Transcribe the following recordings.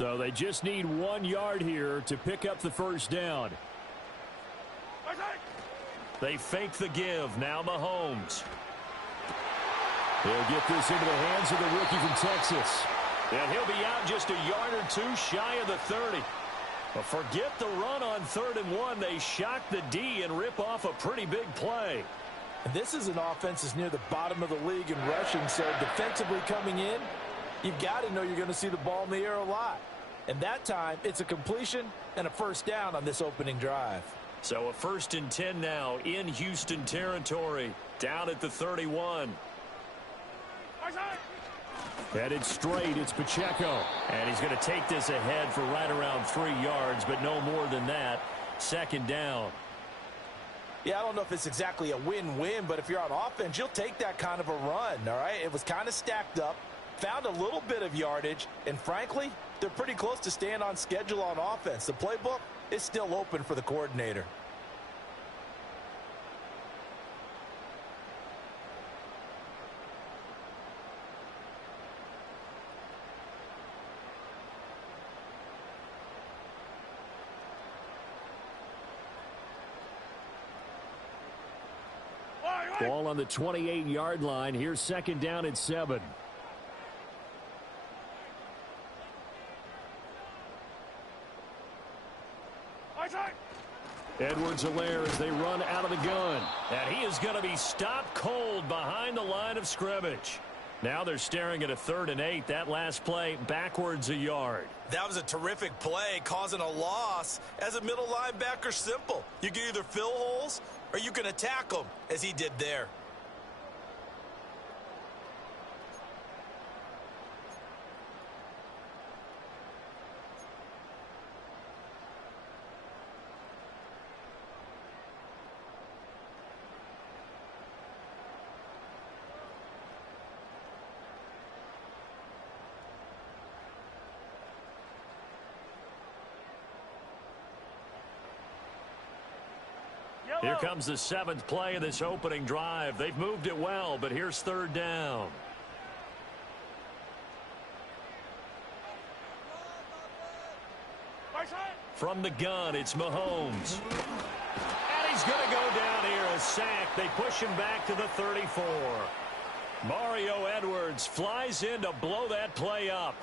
So they just need 1 yard here to pick up the first down. They fake the give. Now Mahomes. He'll get this into the hands of the rookie from Texas. And he'll be out just a yard or two shy of the 30. But forget the run on 3rd and 1. They shock the D and rip off a pretty big play. And this is an offense that's near the bottom of the league in rushing, so defensively coming in, you've got to know you're going to see the ball in the air a lot. And that time, it's a completion and a first down on this opening drive. So a 1st and 10 now in Houston territory, down at the 31. Headed straight, it's Pacheco. And he's going to take this ahead for right around 3 yards, but no more than that. 2nd down. Yeah, I don't know if it's exactly a win-win, but if you're on offense, you'll take that kind of a run, all right? It was kind of stacked up, found a little bit of yardage, and frankly, they're pretty close to staying on schedule on offense. The playbook is still open for the coordinator. Ball on the 28-yard line. Here's 2nd down at 7. Edwards-Helaire as they run out of the gun. And he is going to be stopped cold behind the line of scrimmage. Now they're staring at a 3rd and 8. That last play backwards a yard. That was a terrific play, causing a loss. As a middle linebacker, simple. You can either fill holes or you can attack them, as he did there. Here comes the 7th play of this opening drive. They've moved it well, but here's 3rd down. From the gun, it's Mahomes. And he's going to go down here, a sack. They push him back to the 34. Mario Edwards flies in to blow that play up.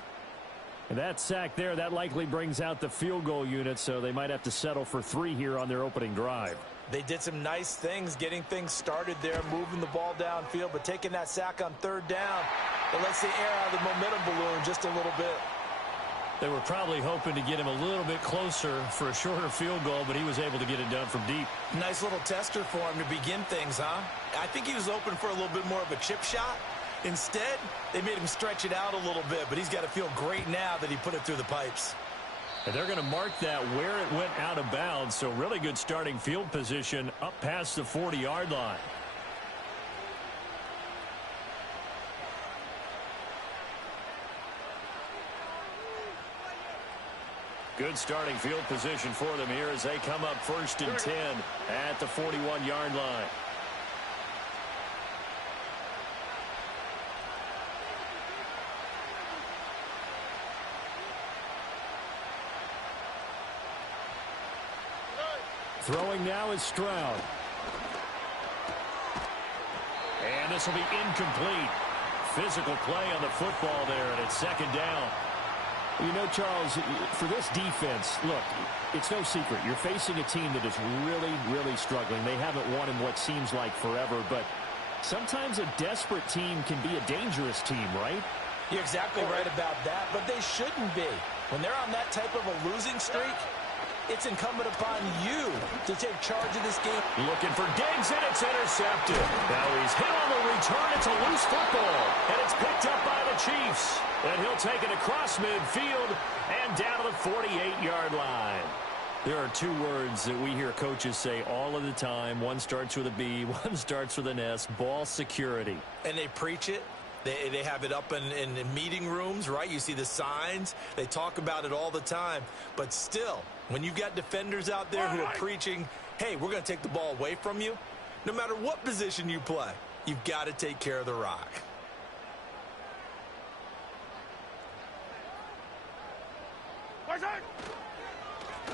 And that sack there, that likely brings out the field goal unit, so they might have to settle for 3 here on their opening drive. They did some nice things getting things started there, moving the ball downfield, but taking that sack on 3rd down, it lets the air out of the momentum balloon just a little bit. They were probably hoping to get him a little bit closer for a shorter field goal, but he was able to get it done from deep. Nice little tester for him to begin things, huh? I think he was open for a little bit more of a chip shot. Instead, they made him stretch it out a little bit, but he's got to feel great now that he put it through the pipes. And they're going to mark that where it went out of bounds, so really good starting field position up past the 40-yard line. Good starting field position for them here as they come up 1st and 10 at the 41-yard line. Throwing now is Stroud. And this will be incomplete. Physical play on the football there, and it's 2nd down. You know, Charles, for this defense, look, it's no secret. You're facing a team that is really, really struggling. They haven't won in what seems like forever, but sometimes a desperate team can be a dangerous team, right? You're exactly right about that, but they shouldn't be. When they're on that type of a losing streak, it's incumbent upon you to take charge of this game. Looking for Diggs, and it's intercepted. Now he's hit on the return. It's a loose football, and it's picked up by the Chiefs. And he'll take it across midfield and down to the 48-yard line. There are 2 words that we hear coaches say all of the time. One starts with a B, one starts with an S, ball security. And they preach it. They have it up in meeting rooms, right? You see the signs. They talk about it all the time. But still, when you've got defenders out there who are preaching, hey, we're going to take the ball away from you, no matter what position you play, you've got to take care of the rock.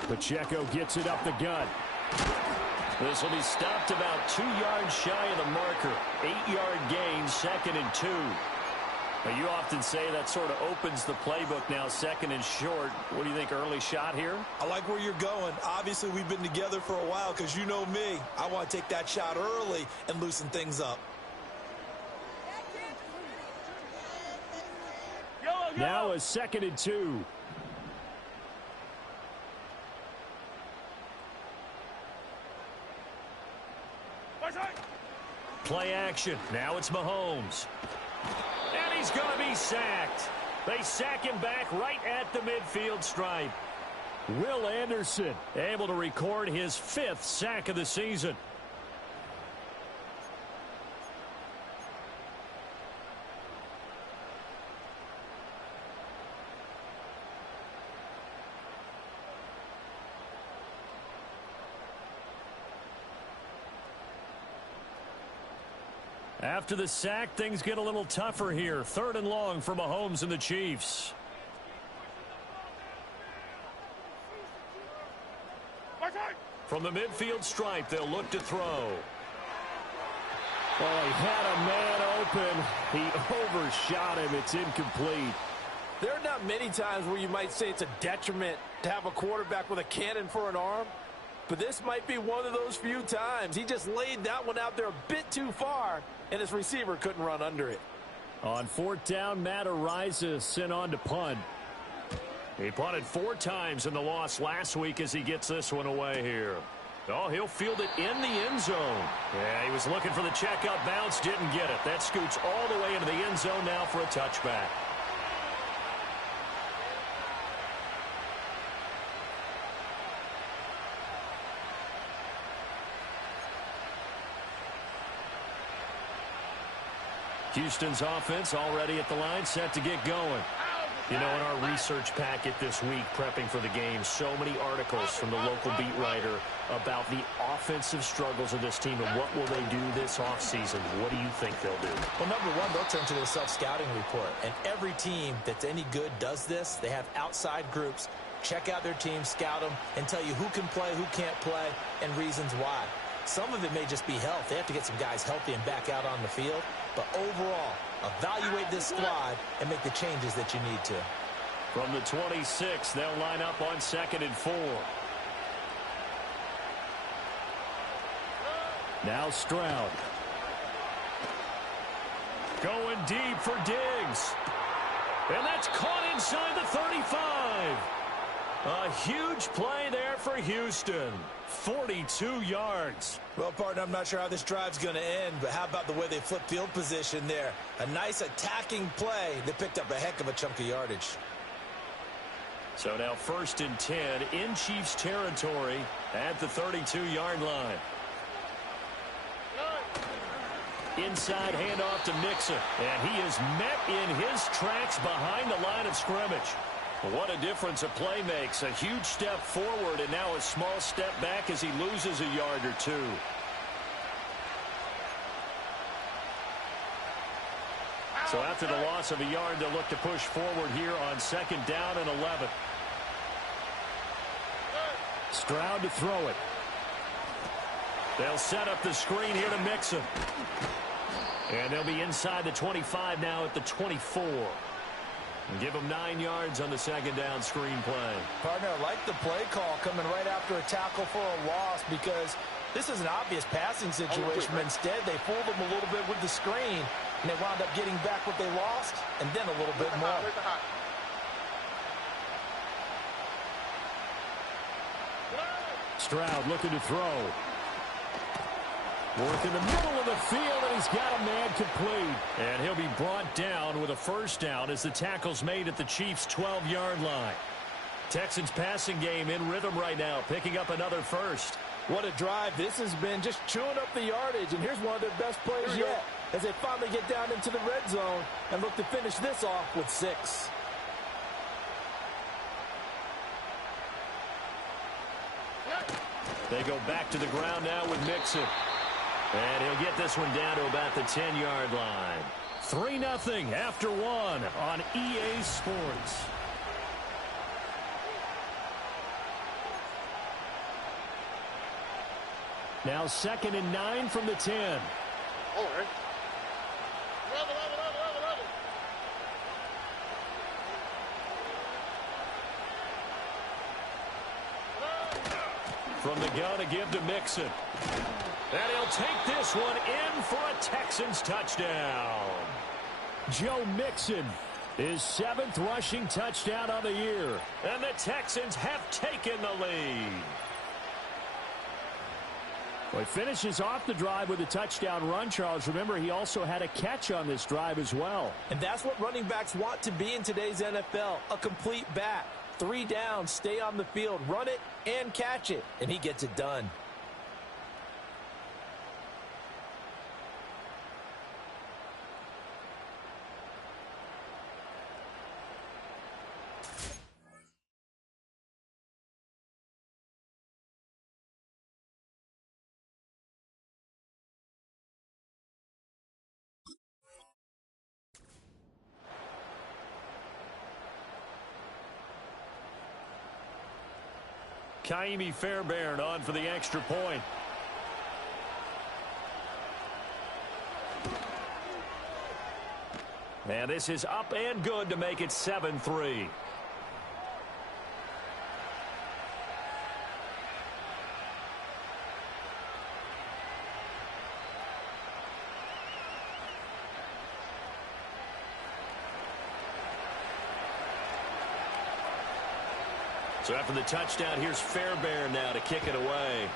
Pacheco gets it up the gut. This will be stopped about 2 yards shy of the marker. 8-yard gain, 2nd and 2. Now, you often say that sort of opens the playbook now, 2nd and short. What do you think, early shot here? I like where you're going. Obviously, we've been together for a while because you know me. I want to take that shot early and loosen things up. Now a 2nd and 2. Play action. Now it's Mahomes. And he's going to be sacked. They sack him back right at the midfield stripe. Will Anderson able to record his 5th sack of the season. After the sack, things get a little tougher here. 3rd and long for Mahomes and the Chiefs. From the midfield stripe, they'll look to throw. Oh, he had a man open. He overshot him. It's incomplete. There are not many times where you might say it's a detriment to have a quarterback with a cannon for an arm. But this might be one of those few times. He just laid that one out there a bit too far, and his receiver couldn't run under it. On 4th down, Matt Araiza sent on to punt. He punted 4 times in the loss last week as he gets this one away here. Oh, he'll field it in the end zone. Yeah, he was looking for the checkup bounce, didn't get it. That scoots all the way into the end zone now for a touchback. Houston's offense already at the line, set to get going. You know, in our research packet this week, prepping for the game, so many articles from the local beat writer about the offensive struggles of this team and what will they do this offseason. What do you think they'll do? Well, number one, they'll turn to their self-scouting report. And every team that's any good does this. They have outside groups. Check out their team, scout them, and tell you who can play, who can't play, and reasons why. Some of it may just be health. They have to get some guys healthy and back out on the field. But overall, evaluate this squad and make the changes that you need to. From the 26, they'll line up on 2nd and 4. Now Stroud. Going deep for Diggs. And that's caught inside the 35. A huge play there for Houston. 42 yards. Well, partner, I'm not sure how this drive's going to end, but how about the way they flipped field position there? A nice attacking play that picked up a heck of a chunk of yardage. So now 1st and 10 in Chiefs territory at the 32-yard line. Inside handoff to Mixon, and he is met in his tracks behind the line of scrimmage. What a difference a play makes. A huge step forward and now a small step back as he loses a yard or two. So after the loss of a yard, they'll look to push forward here on 2nd down and 11. Stroud to throw it. They'll set up the screen here to Mixon. And they'll be inside the 25 now at the 24. And give them 9 yards on the 2nd down screen play. Partner, I like the play call coming right after a tackle for a loss because this is an obvious passing situation. Instead, they fooled them a little bit with the screen, and they wound up getting back what they lost and then a little bit more. Stroud looking to throw. Work in the middle of the field, and he's got a man complete. And he'll be brought down with a 1st down as the tackle's made at the Chiefs' 12-yard line. Texans passing game in rhythm right now, picking up another 1st. What a drive this has been, just chewing up the yardage. And here's one of their best plays yet as they finally get down into the red zone and look to finish this off with 6. They go back to the ground now with Mixon. And he'll get this one down to about the 10-yard line. 3-0 after 1 on EA Sports. Now 2nd and 9 from the 10. All right. From the gun to give to Mixon. And he'll take this one in for a Texans touchdown. Joe Mixon, his 7th rushing touchdown of the year. And the Texans have taken the lead. Well, he finishes off the drive with a touchdown run, Charles. Remember, he also had a catch on this drive as well. And that's what running backs want to be in today's NFL, a complete back. 3 downs, stay on the field, run it, and catch it. And he gets it done. Kaimi Fairbairn on for the extra point. And this is up and good to make it 7-3. So after the touchdown, here's Fairbairn now to kick it away.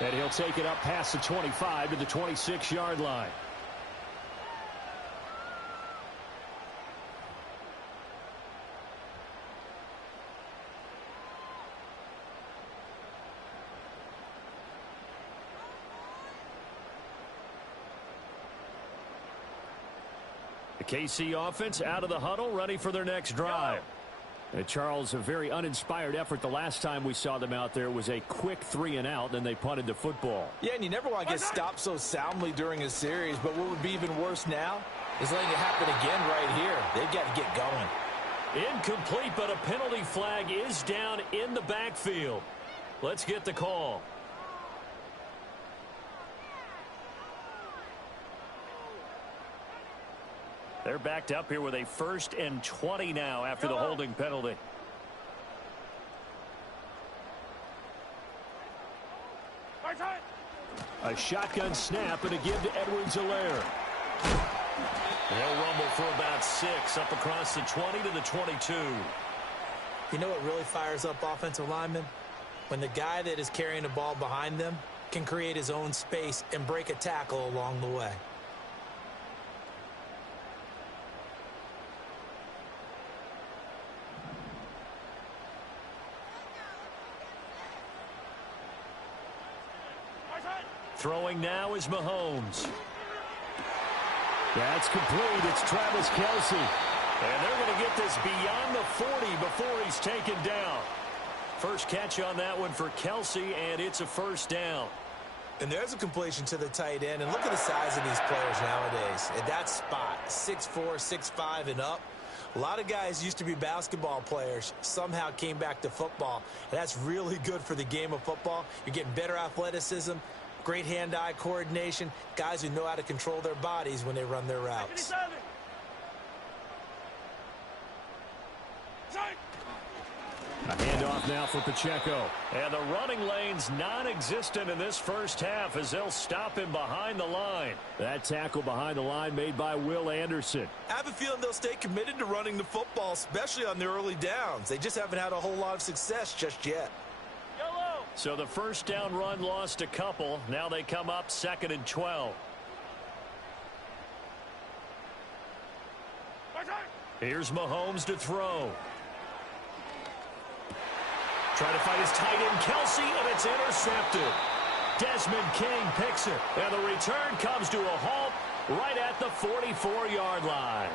And he'll take it up past the 25 to the 26-yard line. The KC offense out of the huddle, ready for their next drive. Charles, a very uninspired effort. The last time we saw them out there was a quick 3-and-out, then they punted the football. Yeah, and you never want to get stopped so soundly during a series, but what would be even worse now is letting it happen again right here. They've got to get going. Incomplete, but a penalty flag is down in the backfield. Let's get the call. They're backed up here with a 1st and 20 now after the holding penalty. A shotgun snap and a give to Edwards-Helaire. They'll rumble for about 6 up across the 20 to the 22. You know what really fires up offensive linemen? When the guy that is carrying the ball behind them can create his own space and break a tackle along the way. Throwing now is Mahomes. That's complete. It's Travis Kelce. And they're going to get this beyond the 40 before he's taken down. First catch on that one for Kelce, and it's a 1st down. And there's a completion to the tight end. And look at the size of these players nowadays. At that spot, 6'4", 6'5", and up. A lot of guys used to be basketball players, somehow came back to football. And that's really good for the game of football. You're getting better athleticism, great hand-eye coordination, guys who know how to control their bodies when they run their routes. A handoff now for Pacheco. And the running lane's non-existent in this first half as they'll stop him behind the line. That tackle behind the line made by Will Anderson. I have a feeling they'll stay committed to running the football, especially on the early downs. They just haven't had a whole lot of success just yet. So the 1st down run lost a couple. Now they come up 2nd and 12. Here's Mahomes to throw. Trying to fight his tight end, Kelce, and it's intercepted. Desmond King picks it, and the return comes to a halt right at the 44-yard line.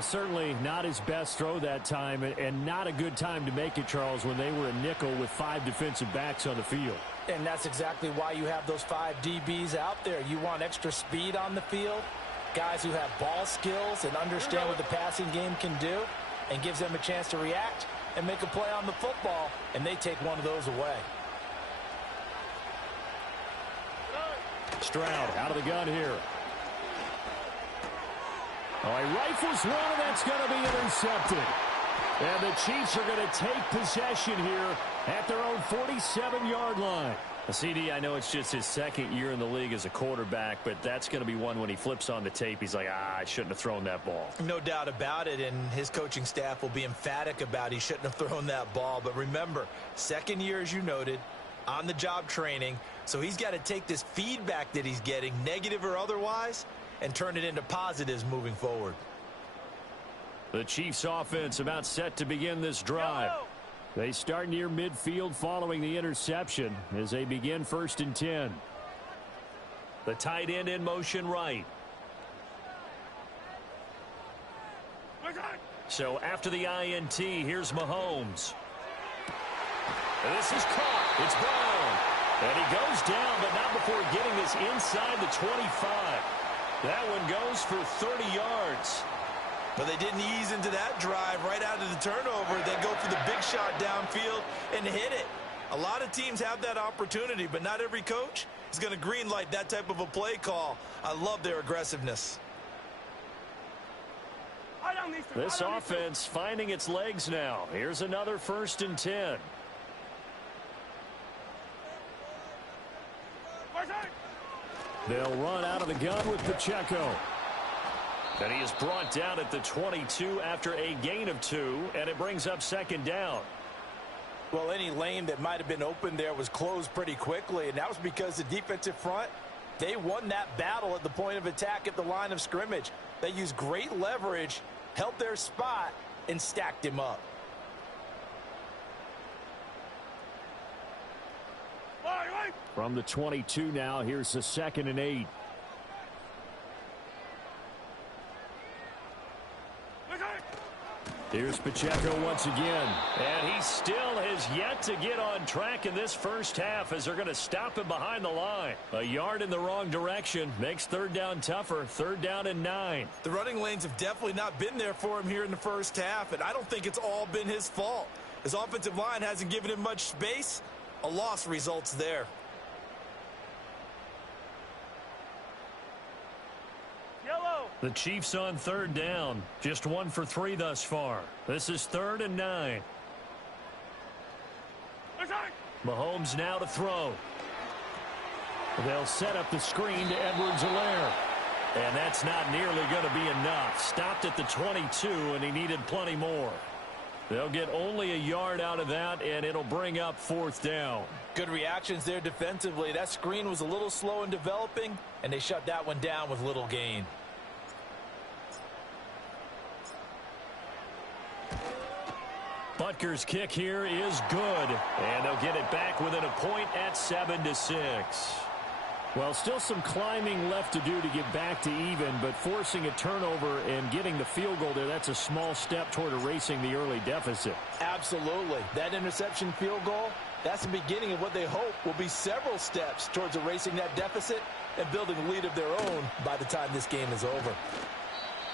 Certainly not his best throw that time, and not a good time to make it, Charles, when they were a nickel with 5 defensive backs on the field. And that's exactly why you have those 5 DBs out there. You want extra speed on the field, guys who have ball skills and understand what the passing game can do. and gives them a chance to react and make a play on the football, and they take one of those away. Stroud out of the gun here. Oh, he rifles one, and that's going to be intercepted. And the Chiefs are going to take possession here at their own 47-yard line. CD, I know it's just his second year in the league as a quarterback, but that's going to be one when he flips on the tape. He's like, I shouldn't have thrown that ball. No doubt about it, and his coaching staff will be emphatic about he shouldn't have thrown that ball. But remember, second year, as you noted, on-the-job training, so he's got to take this feedback that he's getting, negative or otherwise, and turn it into positives moving forward. The Chiefs offense about set to begin this drive. They start near midfield following the interception as they begin 1st and 10. The tight end in motion right. So after the INT, here's Mahomes. And this is caught. It's Brown. And he goes down, but not before getting this inside the 25. That one goes for 30 yards. But they didn't ease into that drive right out of the turnover. They go for the big shot downfield and hit it. A lot of teams have that opportunity, but not every coach is going to greenlight that type of a play call. I love their aggressiveness. This offense finding its legs now. Here's another 1st and 10. They'll run out of the gun with Pacheco. And he is brought down at the 22 after a gain of 2, and it brings up 2nd down. Well, any lane that might have been open there was closed pretty quickly, and that was because the defensive front, they won that battle at the point of attack at the line of scrimmage. They used great leverage, held their spot, and stacked him up. From the 22 now, here's the 2nd and 8. Here's Pacheco once again. And he still has yet to get on track in this first half as they're going to stop him behind the line. A yard in the wrong direction makes 3rd down tougher. 3rd down and 9. The running lanes have definitely not been there for him here in the first half, and I don't think it's all been his fault. His offensive line hasn't given him much space. A loss results there. The Chiefs on 3rd down. Just 1 for 3 thus far. This is 3rd and 9. Mahomes now to throw. They'll set up the screen to Edwards-Helaire. And that's not nearly going to be enough. Stopped at the 22, and he needed plenty more. They'll get only a yard out of that, and it'll bring up 4th down. Good reactions there defensively. That screen was a little slow in developing, and they shut that one down with little gain. Butker's kick here is good, and they'll get it back within a point at 7-6. Well, still some climbing left to do to get back to even, but forcing a turnover and getting the field goal there, that's a small step toward erasing the early deficit. Absolutely. That interception field goal, that's the beginning of what they hope will be several steps towards erasing that deficit and building a lead of their own by the time this game is over.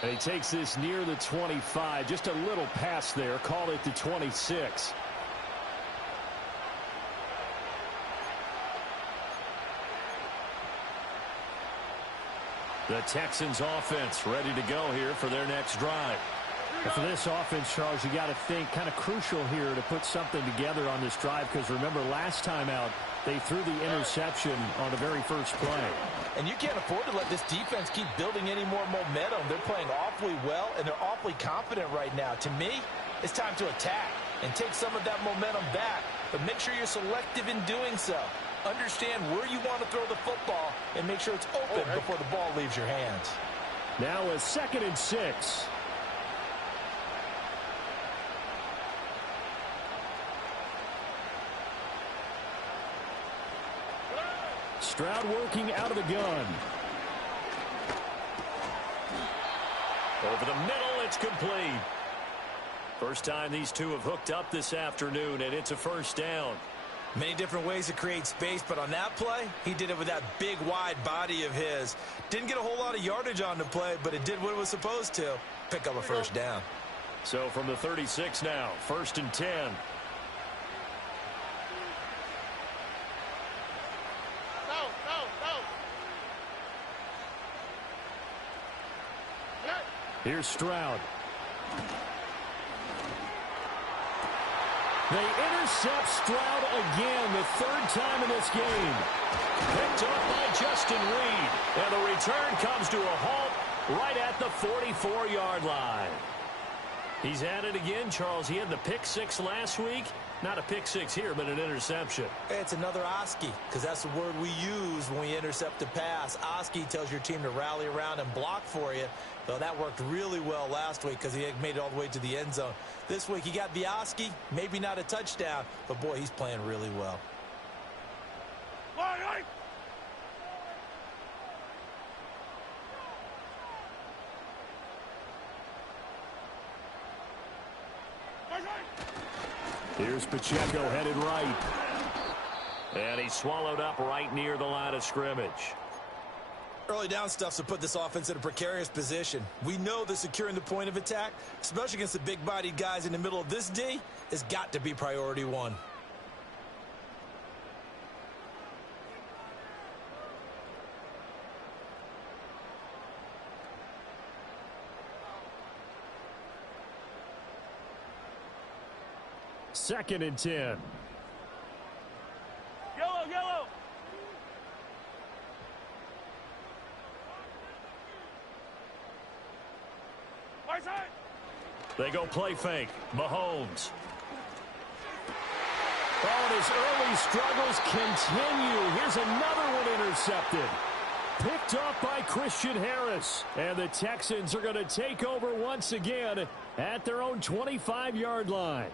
And he takes this near the 25. Just a little pass there. Call it the 26. The Texans offense ready to go here for their next drive. And for this offense, Charles, you got to think kind of crucial here to put something together on this drive, because remember last time out they threw the interception on the very first play. And you can't afford to let this defense keep building any more momentum. They're playing awfully well, and they're awfully confident right now. To me, it's time to attack and take some of that momentum back, but make sure you're selective in doing so. Understand where you want to throw the football and make sure it's open before the ball leaves your hands. Now a 2nd and 6. Stroud working out of the gun. Over the middle, it's complete. First time these two have hooked up this afternoon, and it's a 1st down. Many different ways to create space, but on that play, he did it with that big, wide body of his. Didn't get a whole lot of yardage on the play, but it did what it was supposed to. Pick up a 1st down. So from the 36 now, 1st and 10. Here's Stroud. They intercept Stroud again, the 3rd time in this game. Picked up by Justin Reed. And the return comes to a halt right at the 44-yard line. He's at it again, Charles. He had the pick 6 last week. Not a pick 6 here, but an interception. It's another Oski, because that's the word we use when we intercept a pass. Oski tells your team to rally around and block for you. Though that worked really well last week because he made it all the way to the end zone. This week he got the Oski, maybe not a touchdown, but boy, he's playing really well. Here's Pacheco headed right. And he's swallowed up right near the line of scrimmage. Early down stuff to put this offense in a precarious position. We know that securing the point of attack, especially against the big-bodied guys in the middle of this D, has got to be priority 1. Second and 10. Yellow. Right side. They go play fake. Mahomes. Oh, and his early struggles continue. Here's another one intercepted. Picked off by Christian Harris. And the Texans are going to take over once again at their own 25-yard line.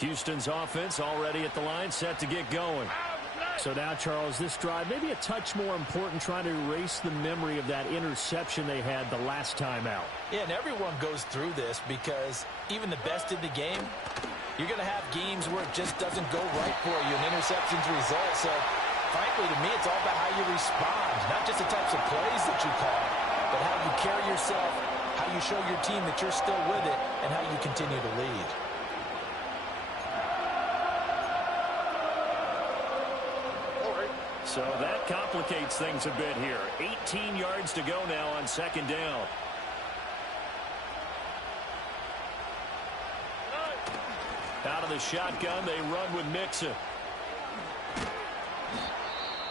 Houston's offense already at the line, set to get going. So now, Charles, this drive maybe a touch more important, trying to erase the memory of that interception they had the last time out. Yeah, and everyone goes through this because even the best in the game, you're going to have games where it just doesn't go right for you, and interceptions result. So, frankly, to me, it's all about how you respond, not just the types of plays that you call, but how you carry yourself, how you show your team that you're still with it, and how you continue to lead. So that complicates things a bit here. 18 yards to go now on 2nd down. Out of the shotgun, they run with Mixon.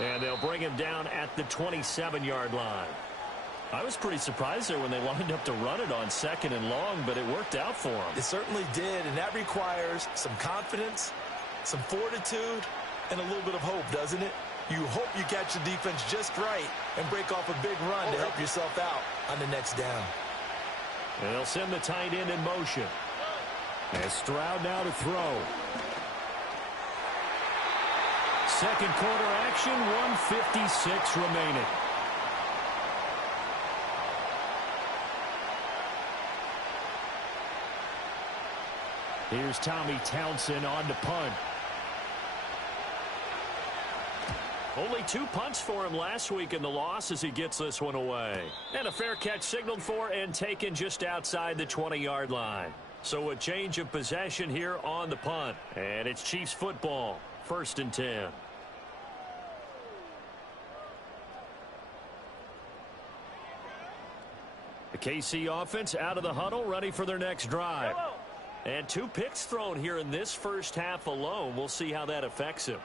And they'll bring him down at the 27-yard line. I was pretty surprised there when they lined up to run it on 2nd and long, but it worked out for them. It certainly did, and that requires some confidence, some fortitude, and a little bit of hope, doesn't it? You hope you catch the defense just right and break off a big run to help yourself out on the next down. And they'll send the tight end in motion. And Stroud now to throw. Second quarter action, 1:56 remaining. Here's Tommy Townsend on to punt. Only 2 punts for him last week in the loss as he gets this one away. And a fair catch signaled for and taken just outside the 20-yard line. So a change of possession here on the punt. And it's Chiefs football, 1st and 10. The KC offense out of the huddle, ready for their next drive. And 2 picks thrown here in this first half alone. We'll see how that affects him.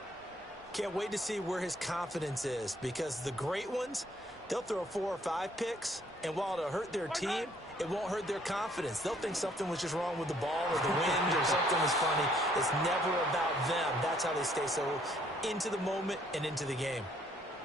Can't wait to see where his confidence is, because the great ones, they'll throw 4 or 5 picks, and while it'll hurt their team, it won't hurt their confidence. They'll think something was just wrong with the ball or the wind or something was funny. It's never about them. That's how they stay so into the moment and into the game.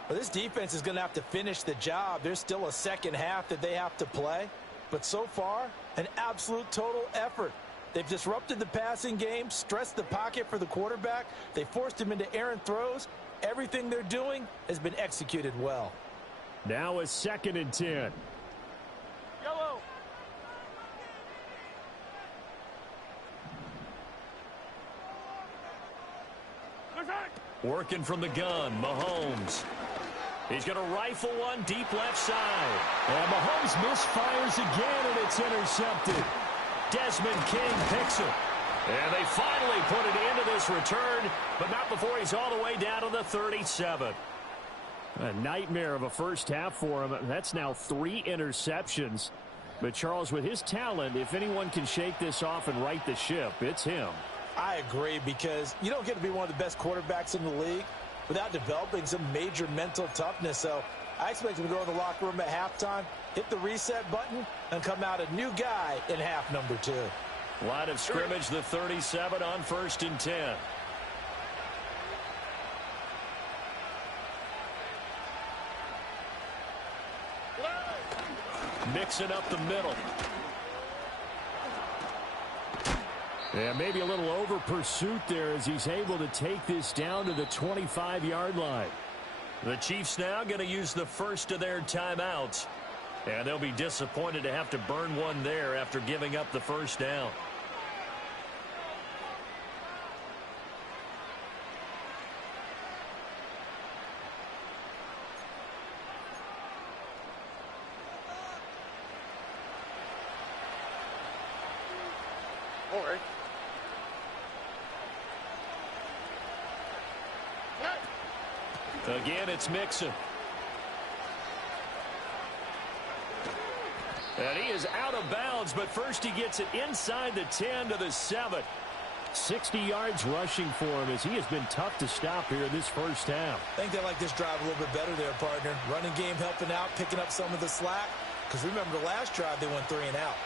Well, this defense is going to have to finish the job. There's still a second half that they have to play, but so far, an absolute total effort. They've disrupted the passing game, stressed the pocket for the quarterback. They forced him into errant throws. Everything they're doing has been executed well. Now is 2nd and 10. Yellow. Working from the gun, Mahomes. He's going to rifle one deep left side. And Mahomes misfires again, and it's intercepted. Desmond King picks it. And they finally put it into this return, but not before he's all the way down to the 37. A nightmare of a first half for him. That's now 3 interceptions. But Charles, with his talent, if anyone can shake this off and right the ship, it's him. I agree, because you don't get to be one of the best quarterbacks in the league without developing some major mental toughness. So I expect him to go in the locker room at halftime, hit the reset button, and come out a new guy in half number 2. Line of scrimmage, the 37 on 1st and 10. Mixing up the middle. Yeah, maybe a little over pursuit there as he's able to take this down to the 25-yard line. The Chiefs now going to use the first of their timeouts. And they'll be disappointed to have to burn one there after giving up the first down. Again, it's Mixon. And he is out of bounds, but first he gets it inside the 10 to the 7. 60 yards rushing for him as he has been tough to stop here in this first half. I think they like this drive a little bit better there, partner. Running game helping out, picking up some of the slack. Because remember the last drive, they went 3 and out.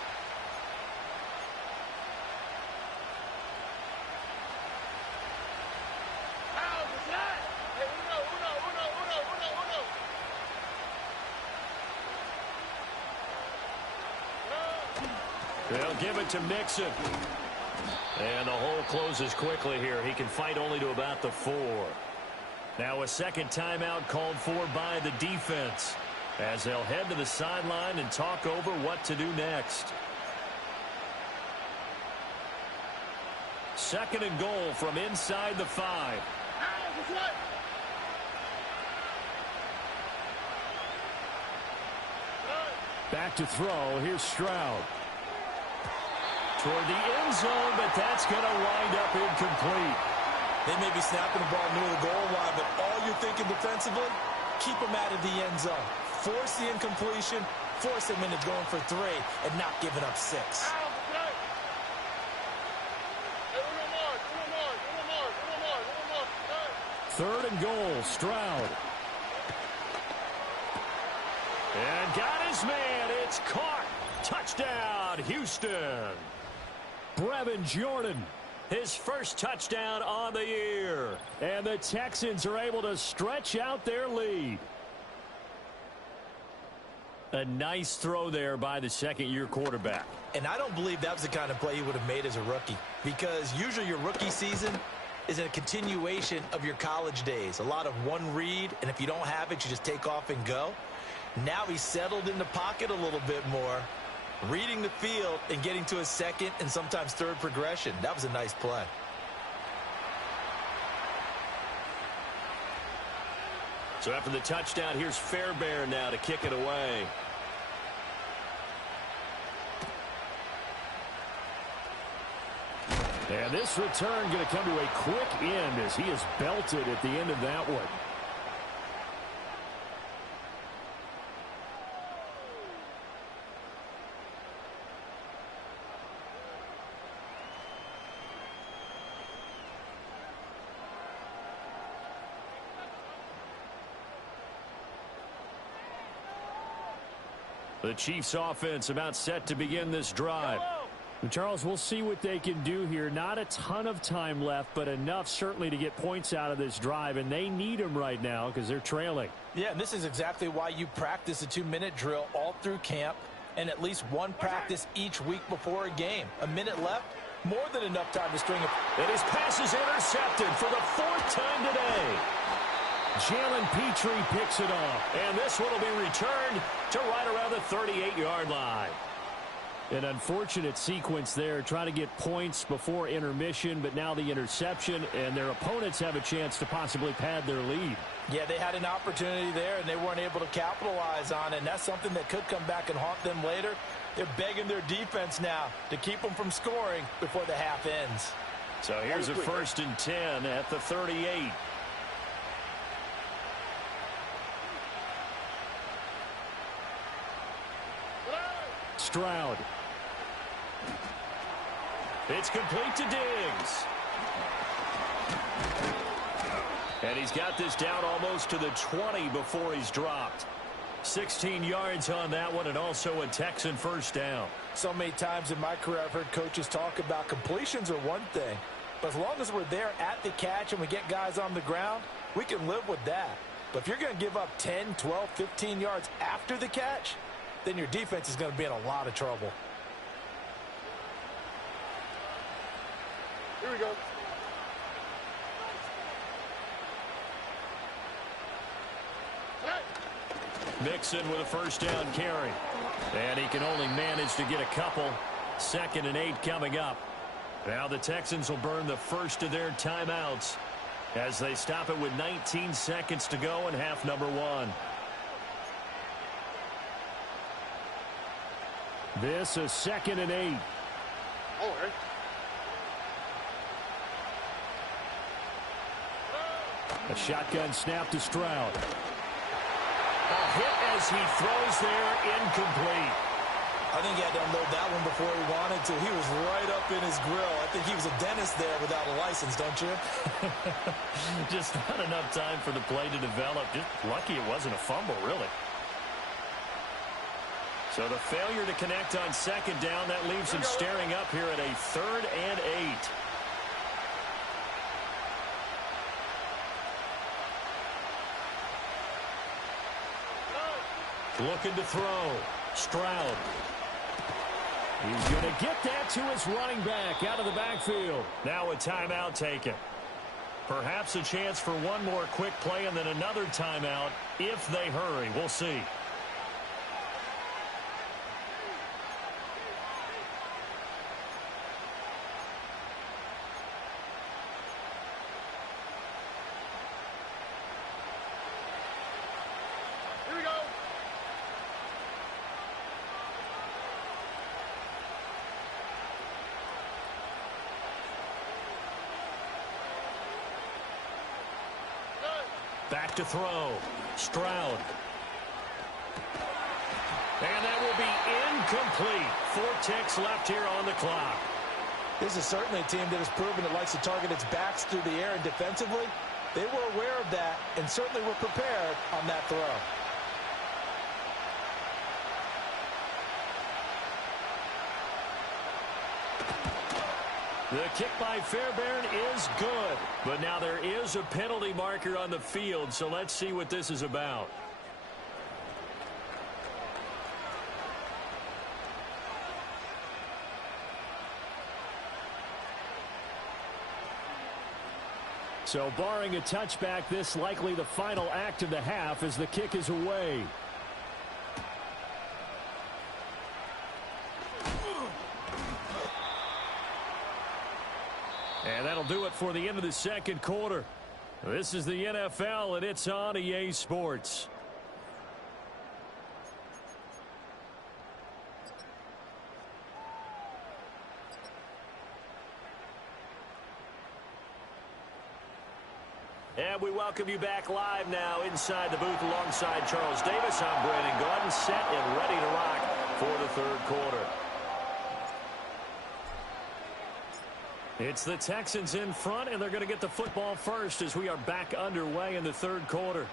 They'll give it to Mixon. And the hole closes quickly here. He can fight only to about the 4. Now a second timeout called for by the defense as they'll head to the sideline and talk over what to do next. 2nd and goal from inside the 5. Back to throw. Here's Stroud. Toward the end zone, but that's going to wind up incomplete. They may be snapping the ball near the goal line, but all you're thinking defensively, keep them out of the end zone. Force the incompletion, force them into going for 3, and not giving up 6. 3rd and goal, Stroud. And got his man. It's caught. Touchdown, Houston. Brevin Jordan. His first touchdown on the year. And the Texans are able to stretch out their lead. A nice throw there by the second-year quarterback. And I don't believe that was the kind of play he would have made as a rookie, because usually your rookie season is a continuation of your college days. A lot of one read, and if you don't have it, you just take off and go. Now he's settled in the pocket a little bit more, reading the field and getting to a second and sometimes third progression. That was a nice play. So after the touchdown, here's Fairbairn now to kick it away. And this return going to come to a quick end as he is belted at the end of that one. The Chiefs offense about set to begin this drive. And Charles, we'll see what they can do here. Not a ton of time left, but enough certainly to get points out of this drive, and they need them right now because they're trailing. Yeah, and this is exactly why you practice a 2-minute drill all through camp and at least one practice each week before a game. A minute left, more than enough time to string a... And his pass is intercepted for the 4th time today. Jalen Petrie picks it off. And this one will be returned to right around the 38-yard line. An unfortunate sequence there, trying to get points before intermission, but now the interception, and their opponents have a chance to possibly pad their lead. Yeah, they had an opportunity there, and they weren't able to capitalize on it, and that's something that could come back and haunt them later. They're begging their defense now to keep them from scoring before the half ends. So here's a 1st and 10 at the 38. Stroud. It's complete to Diggs. And he's got this down almost to the 20 before he's dropped. 16 yards on that one, and also a Texan first down. So many times in my career I've heard coaches talk about completions are one thing, but as long as we're there at the catch and we get guys on the ground, we can live with that. But if you're going to give up 10, 12, 15 yards after the catch, then your defense is going to be in a lot of trouble. Here we go. Mixon with a first down carry. And he can only manage to get a couple. 2nd and 8 coming up. Now the Texans will burn the first of their timeouts as they stop it with 19 seconds to go in half number 1. This is 2nd and 8. All right. A shotgun snap to Stroud. A hit as he throws there, incomplete. I think he had to unload that one before he wanted to. He was right up in his grill. I think he was a dentist there without a license, don't you? Just not enough time for the play to develop. Just lucky it wasn't a fumble, really. So the failure to connect on 2nd down, that leaves him staring up here at a 3rd and 8. Looking to throw. Stroud. He's going to get that to his running back out of the backfield. Now a timeout taken. Perhaps a chance for one more quick play and then another timeout if they hurry. We'll see. Here we go. Back to throw. Stroud. And that will be incomplete. 4 ticks left here on the clock. This is certainly a team that has proven it likes to target its backs through the air, and defensively, they were aware of that and certainly were prepared on that throw. The kick by Fairbairn is good. But now there is a penalty marker on the field, so let's see what this is about. So barring a touchback, this likely the final act of the half as the kick is away. And that'll do it for the end of the 2nd quarter. This is the NFL, and it's on EA Sports. And we welcome you back live now inside the booth alongside Charles Davis. I'm Brandon Gordon, set and ready to rock for the 3rd quarter. It's the Texans in front, and they're going to get the football first as we are back underway in the 3rd quarter.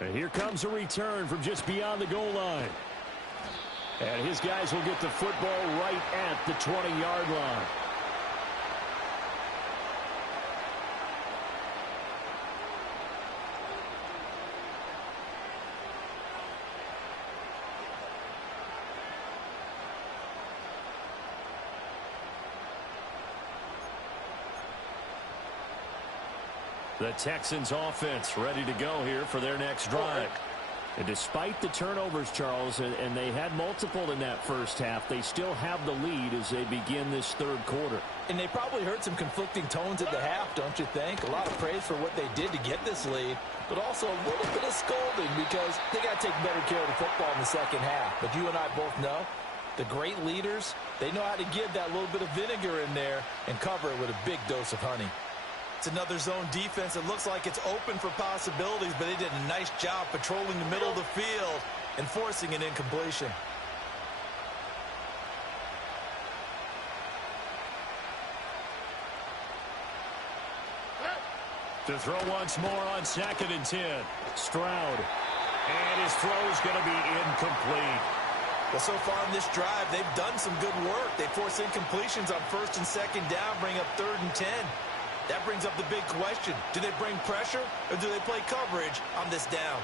And here comes a return from just beyond the goal line. And his guys will get the football right at the 20-yard line. The Texans offense ready to go here for their next drive. And despite the turnovers, Charles, and they had multiple in that first half, they still have the lead as they begin this third quarter. And they probably heard some conflicting tones at the half, don't you think? A lot of praise for what they did to get this lead, but also a little bit of scolding because they got to take better care of the football in the second half. But you and I both know the great leaders, they know how to give that little bit of vinegar in there and cover it with a big dose of honey. It's another zone defense. It looks like it's open for possibilities, but they did a nice job patrolling the middle of the field and forcing an incompletion. To throw once more on 2nd and 10. Stroud. And his throw is going to be incomplete. Well, so far in this drive, they've done some good work. They force incompletions on 1st and 2nd down, bring up 3rd and 10. That brings up the big question. Do they bring pressure or do they play coverage on this down?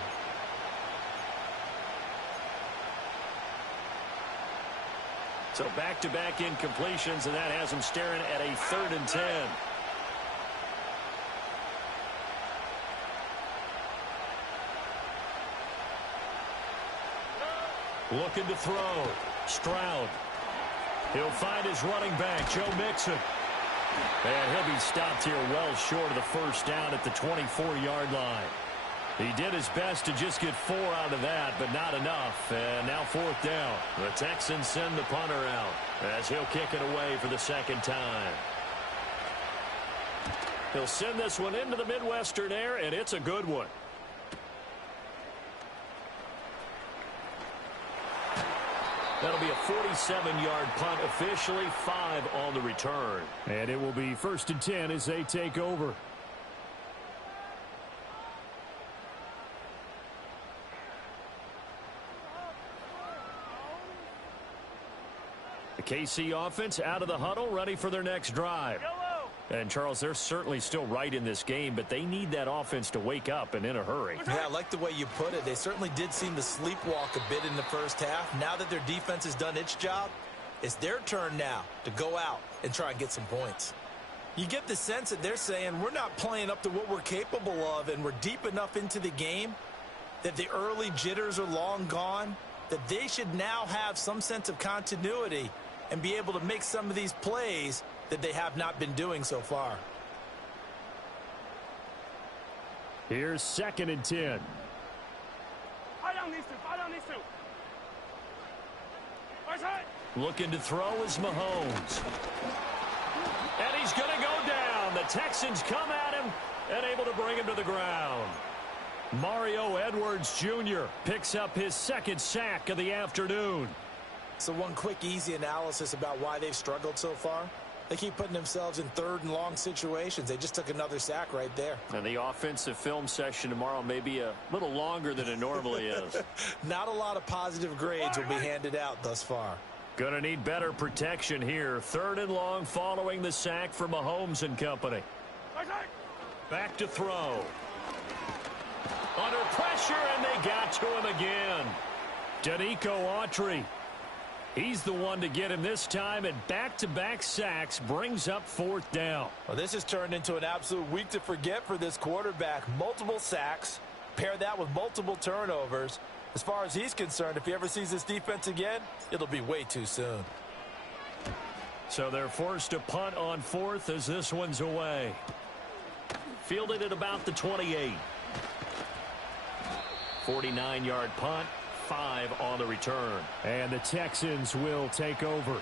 So back-to-back incompletions, and that has them staring at a 3rd and 10. Looking to throw. Stroud. He'll find his running back, Joe Mixon. And he'll be stopped here well short of the first down at the 24-yard line. He did his best to just get 4 out of that, but not enough. And now 4th down. The Texans send the punter out as he'll kick it away for the 2nd time. He'll send this one into the Midwestern air, and it's a good one. That'll be a 47-yard punt, officially 5 on the return. And it will be 1st and 10 as they take over. The KC offense out of the huddle, ready for their next drive. And, Charles, they're certainly still right in this game, but they need that offense to wake up and in a hurry. Yeah, I like the way you put it. They certainly did seem to sleepwalk a bit in the first half. Now that their defense has done its job, it's their turn now to go out and try and get some points. You get the sense that they're saying we're not playing up to what we're capable of, and we're deep enough into the game that the early jitters are long gone, that they should now have some sense of continuity and be able to make some of these plays that they have not been doing so far. Here's 2nd and 10. Looking to throw is Mahomes. And he's going to go down. The Texans come at him and able to bring him to the ground. Mario Edwards Jr. picks up his 2nd sack of the afternoon. So one quick, easy analysis about why they've struggled so far. They keep putting themselves in 3rd and long situations. They just took another sack right there. And the offensive film session tomorrow may be a little longer than it normally is. Not a lot of positive grades will be handed out thus far. Going to need better protection here. 3rd and long following the sack for Mahomes and company. Back to throw. Under pressure, and they got to him again. Danico Autry. He's the one to get him this time, and back-to-back sacks brings up 4th down. Well, this has turned into an absolute week to forget for this quarterback. Multiple sacks, pair that with multiple turnovers. As far as he's concerned, if he ever sees this defense again, it'll be way too soon. So they're forced to punt on 4th as this one's away. Fielded at about the 28. 49-yard punt. 5 on the return. And the Texans will take over.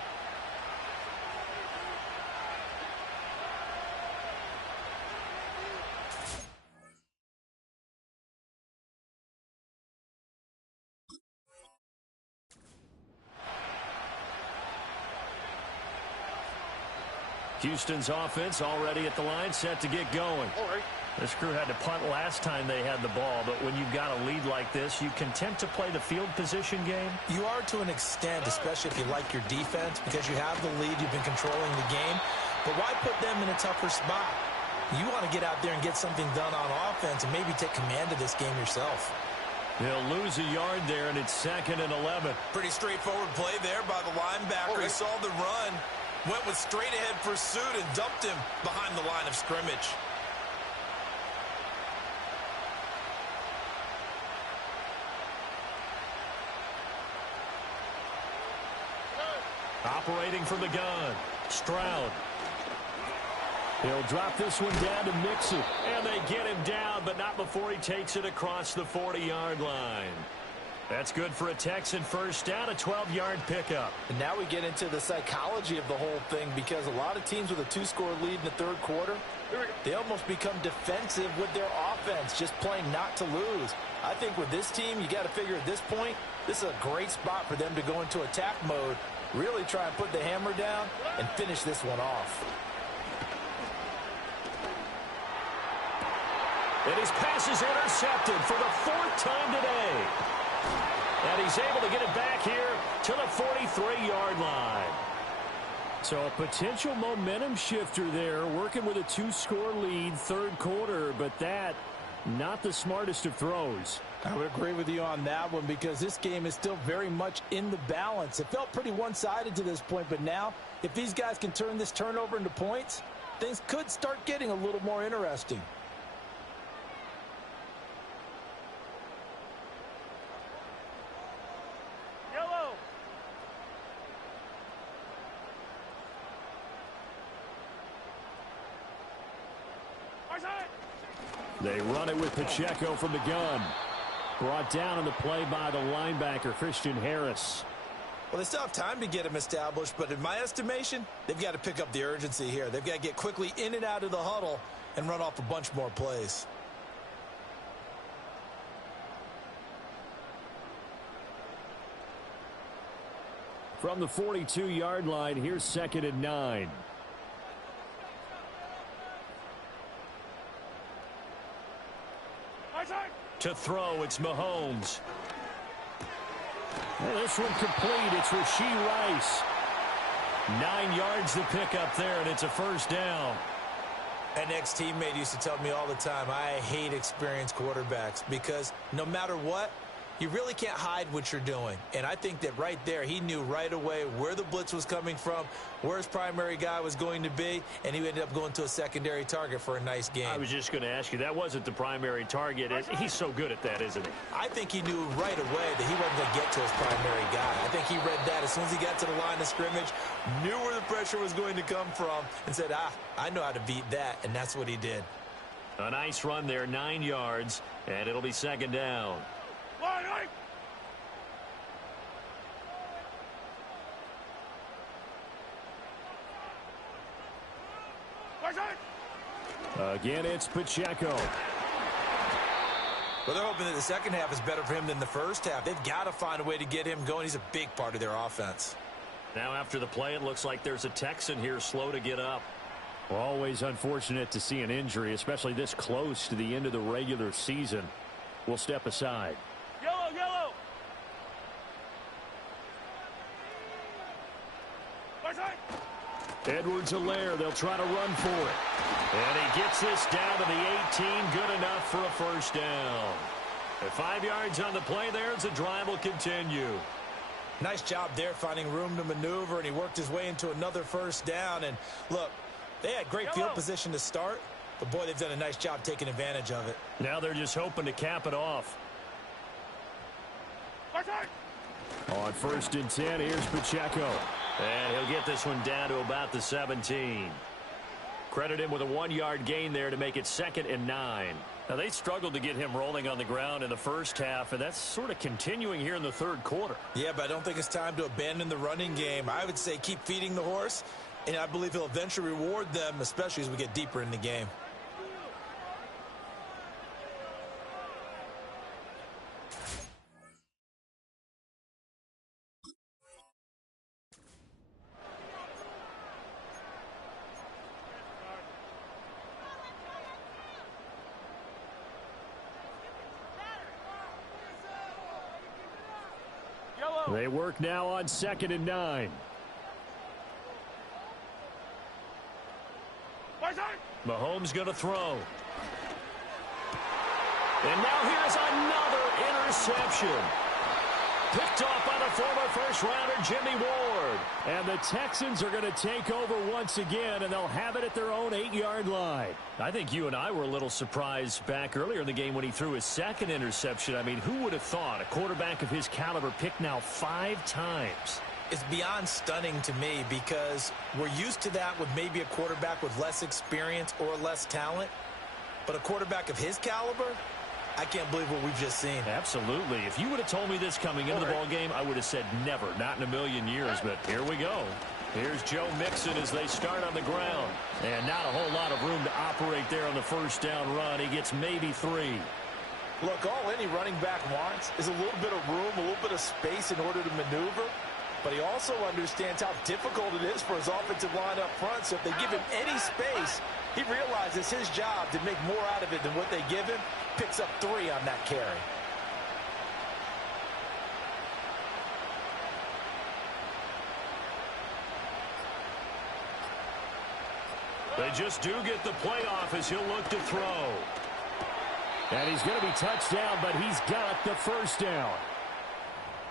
Houston's offense already at the line, set to get going. All right. This crew had to punt last time they had the ball, but when you've got a lead like this, you content to play the field position game? You are to an extent, especially if you like your defense, because you have the lead, you've been controlling the game. But why put them in a tougher spot? You want to get out there and get something done on offense and maybe take command of this game yourself. They'll lose a yard there, and it's 2nd and 11. Pretty straightforward play there by the linebacker. He saw the run, went with straight-ahead pursuit, and dumped him behind the line of scrimmage. Operating from the gun, Stroud. He'll drop this one down to Mixon. And they get him down, but not before he takes it across the 40-yard line. That's good for a Texan first down, a 12-yard pickup. And now we get into the psychology of the whole thing, because a lot of teams with a 2-score lead in the third quarter, they almost become defensive with their offense, just playing not to lose. I think with this team, you got to figure at this point, this is a great spot for them to go into attack mode, really try and put the hammer down and finish this one off. And his pass is intercepted for the 4th time today. And he's able to get it back here to the 43-yard line. So a potential momentum shifter there, working with a 2-score lead, third quarter, but that, not the smartest of throws. I would agree with you on that one, because this game is still very much in the balance. It felt pretty one-sided to this point, but now, if these guys can turn this turnover into points, things could start getting a little more interesting. They run it with Pacheco from the gun. Brought down on the play by the linebacker, Christian Harris. Well, they still have time to get him established, but in my estimation, they've got to pick up the urgency here. They've got to get quickly in and out of the huddle and run off a bunch more plays. From the 42-yard line, here's 2nd and 9. To throw, it's Mahomes. And this one complete. It's Rashee Rice. 9 yards to pick up there, and it's a first down. An ex-teammate used to tell me all the time, I hate experienced quarterbacks, because no matter what, you really can't hide what you're doing. And I think that right there, he knew right away where the blitz was coming from, where his primary guy was going to be, and he ended up going to a secondary target for a nice game. I was just going to ask you, that wasn't the primary target. He's so good at that, isn't he? I think he knew right away that he wasn't going to get to his primary guy. I think he read that as soon as he got to the line of scrimmage, knew where the pressure was going to come from, and said, I know how to beat that, and that's what he did. A nice run there, 9 yards, and it'll be 2nd down. Again, it's Pacheco. Well, they're hoping that the second half is better for him than the first half. They've got to find a way to get him going. He's a big part of their offense. Now after the play, it looks like there's a Texan here slow to get up. Always unfortunate to see an injury, especially this close to the end of the regular season. We'll step aside. Yellow. Edwards-Helaire, they'll try to run for it. And he gets this down to the 18, good enough for a first down. At 5 yards on the play there, as the drive will continue. Nice job there finding room to maneuver, and he worked his way into another first down. And look, they had great field position to start, but boy, they've done a nice job taking advantage of it. Now they're just hoping to cap it off. On 1st and 10, here's Pacheco. And he'll get this one down to about the 17. Credit him with a 1-yard gain there to make it 2nd and 9. Now, they struggled to get him rolling on the ground in the first half, and that's sort of continuing here in the third quarter. Yeah, but I don't think it's time to abandon the running game. I would say keep feeding the horse, and I believe he'll eventually reward them, especially as we get deeper in the game. They work now on 2nd and 9. Mahomes going to throw. And now here's another interception. Picked off by the former first-rounder Jimmy Ward. And the Texans are going to take over once again, and they'll have it at their own 8-yard line. I think you and I were a little surprised back earlier in the game when he threw his second interception. I mean, who would have thought a quarterback of his caliber picked now 5 times? is beyond stunning to me because we're used to that with maybe a quarterback with less experience or less talent. But a quarterback of his caliber, I can't believe what we've just seen. Absolutely. If you would have told me this coming into the ball game, I would have said never, not in a million years. But here we go. Here's Joe Mixon as they start on the ground. And not a whole lot of room to operate there on the first down run. He gets maybe 3. Look, all any running back wants is a little bit of room, a little bit of space in order to maneuver. But he also understands how difficult it is for his offensive line up front. So if they give him any space, he realizes his job to make more out of it than what they give him. Picks up 3 on that carry. They just do get the playoff as he'll look to throw. And he's going to be touched down, but he's got the first down.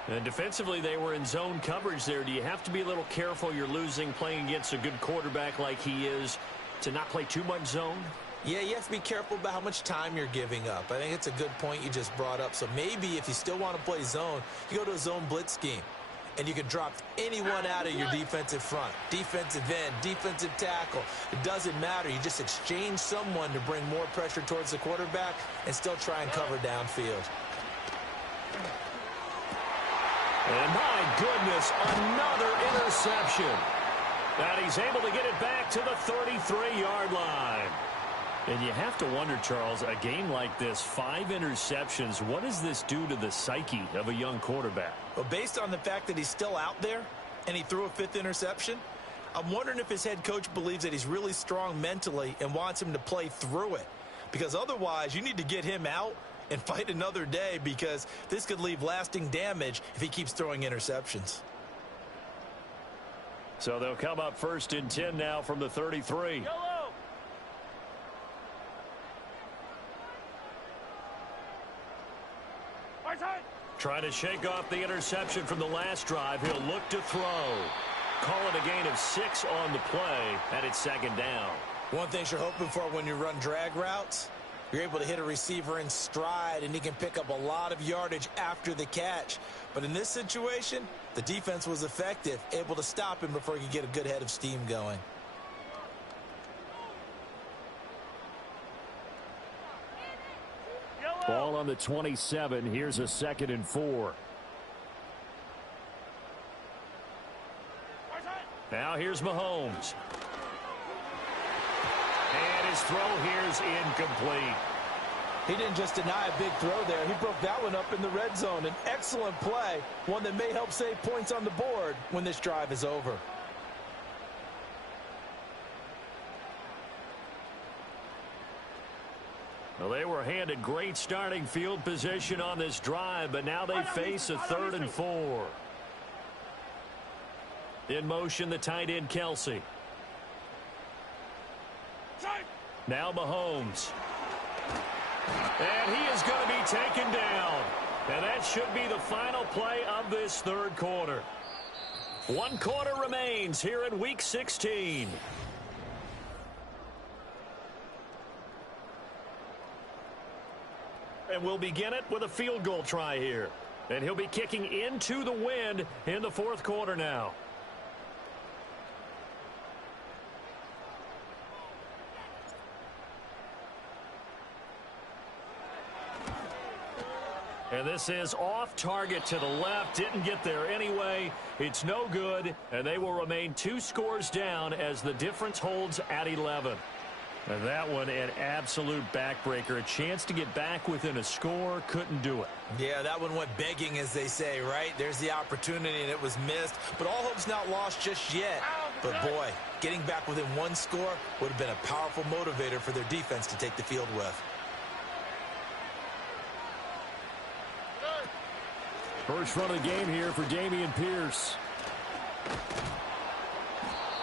And defensively, they were in zone coverage there. Do you have to be a little careful you're losing playing against a good quarterback like he is to not play too much zone? Yeah, you have to be careful about how much time you're giving up. I think it's a good point you just brought up. So maybe if you still want to play zone, you go to a zone blitz scheme. And you can drop anyone out of your defensive front. Defensive end, defensive tackle. It doesn't matter. You just exchange someone to bring more pressure towards the quarterback and still try and cover downfield. And my goodness, another interception. And he's able to get it back to the 33-yard line. And you have to wonder, Charles, a game like this, 5 interceptions, what does this do to the psyche of a young quarterback? Well, based on the fact that he's still out there and he threw a 5th interception, I'm wondering if his head coach believes that he's really strong mentally and wants him to play through it. Because otherwise, you need to get him out and fight another day because this could leave lasting damage if he keeps throwing interceptions. So they'll come up 1st and 10 now from the 33. Trying to shake off the interception from the last drive. He'll look to throw. Call it a gain of 6 on the play, and it's 2nd down. One thing you're hoping for when you run drag routes, you're able to hit a receiver in stride, and he can pick up a lot of yardage after the catch. But in this situation, the defense was effective, able to stop him before he could get a good head of steam going. Ball on the 27. Here's a 2nd and 4. Now here's Mahomes. And his throw here's incomplete. He didn't just deny a big throw there. He broke that one up in the red zone. An excellent play, one that may help save points on the board when this drive is over. Well, they were handed great starting field position on this drive, but now they face a 3rd and 4. In motion, the tight end, Kelsey. Now Mahomes. And he is going to be taken down. And that should be the final play of this 3rd quarter. 1 quarter remains here in Week 16. And we'll begin it with a field goal try here. And he'll be kicking into the wind in the 4th quarter now. And this is off target to the left. Didn't get there anyway. It's no good. And they will remain 2 scores down as the difference holds at 11. And that one, an absolute backbreaker. A chance to get back within a score. Couldn't do it. Yeah, that one went begging, as they say, right? There's the opportunity, and it was missed. But all hope's not lost just yet. But, boy, getting back within 1 score would have been a powerful motivator for their defense to take the field with. First run of the game here for Dameon Pierce.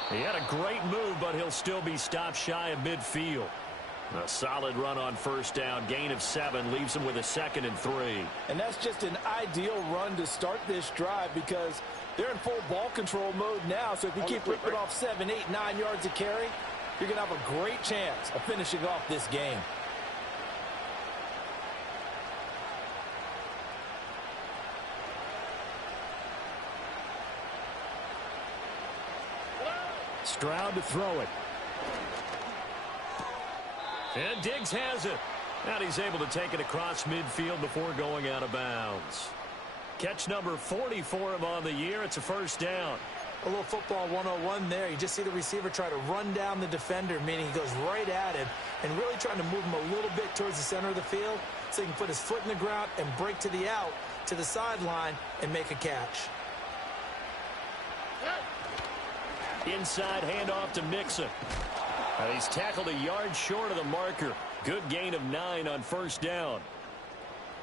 He had a great move, but he'll still be stopped shy of midfield. A solid run on 1st down. Gain of 7 leaves him with a 2nd and 3. And that's just an ideal run to start this drive because they're in full ball control mode now. So if you keep ripping off 7, 8, 9 yards of carry, you're going to have a great chance of finishing off this game. Stroud to throw it. And Diggs has it. And he's able to take it across midfield before going out of bounds. Catch number 40 for him on the year. It's a first down. A little football 101 there. You just see the receiver try to run down the defender, meaning he goes right at him and really trying to move him a little bit towards the center of the field so he can put his foot in the ground and break to the out, to the sideline, and make a catch. Inside handoff to Mixon. And he's tackled a yard short of the marker. Good gain of 9 on first down.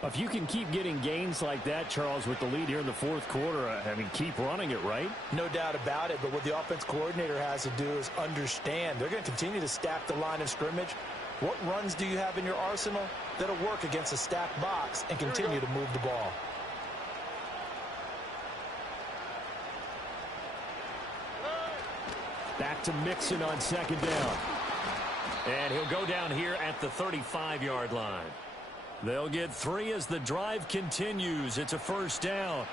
If you can keep getting gains like that, Charles, with the lead here in the fourth quarter, I mean, keep running it, right? No doubt about it, but what the offense coordinator has to do is understand. They're going to continue to stack the line of scrimmage. What runs do you have in your arsenal that'll work against a stacked box and continue to move the ball? Back to Mixon on second down. And he'll go down here at the 35-yard line. They'll get 3 as the drive continues. It's a first down.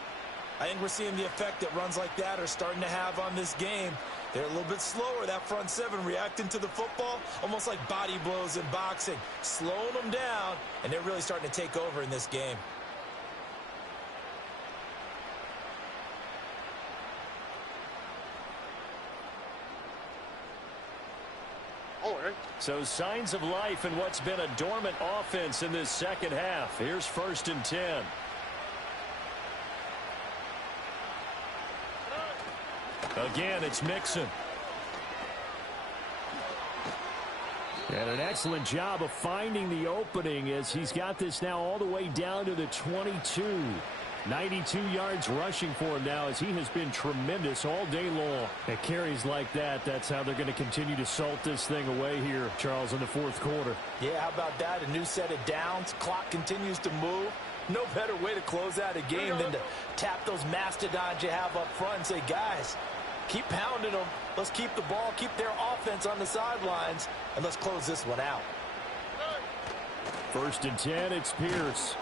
I think we're seeing the effect that runs like that are starting to have on this game. They're a little bit slower, that front seven, reacting to the football, almost like body blows in boxing, slowing them down, and they're really starting to take over in this game. So signs of life in what's been a dormant offense in this second half. Here's 1st and 10. Again, it's Mixon. And an excellent job of finding the opening as he's got this now all the way down to the 22. 92 yards rushing for him now as he has been tremendous all day long. At carries like that, that's how they're going to continue to salt this thing away here, Charles, in the fourth quarter. Yeah, how about that? A new set of downs. Clock continues to move. No better way to close out a game than to tap those mastodons you have up front and say, guys, keep pounding them. Let's keep the ball, keep their offense on the sidelines, and let's close this one out. 1st and 10, it's Pierce.